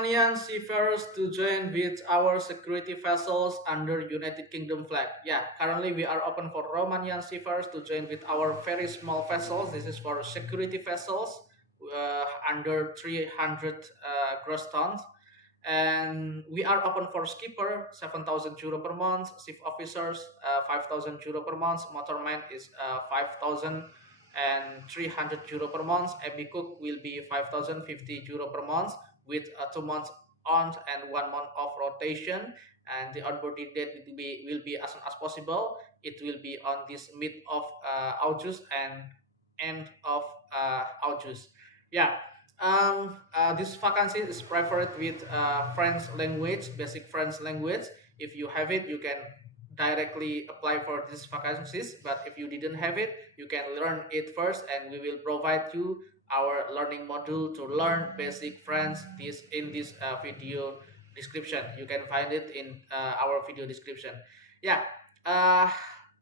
Romanian seafarers to join with our security vessels under United Kingdom flag. Yeah, currently we are open for Romanian seafarers to join with our very small vessels. This is for security vessels under 300 gross tons. And we are open for skipper, 7,000 euro per month, chief officers, 5,000 euro per month, motorman is 5,300 euro per month, ABCOOK will be 5,050 euro per month with 2 months on and 1 month off rotation, and the onboarding date will be as soon as possible. It will be on this mid of August and end of August. Yeah. This vacancy is preferred with French language, basic French language. If you have it, you can directly apply for these vacancies. But if you didn't have it, you can learn it first, and we will provide you our learning module to learn basic French. This in this video description. You can find it in our video description. Yeah. Uh,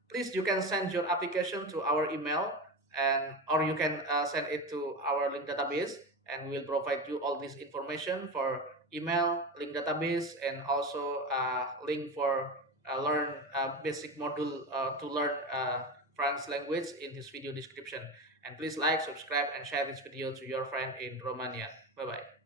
Please, you can send your application to our email, and or you can send it to our link database, and we'll provide you all this information for email, link database, and also link for learn basic module to learn French language in this video description. And please like, subscribe, and share this video to your friend in Romania. Bye bye.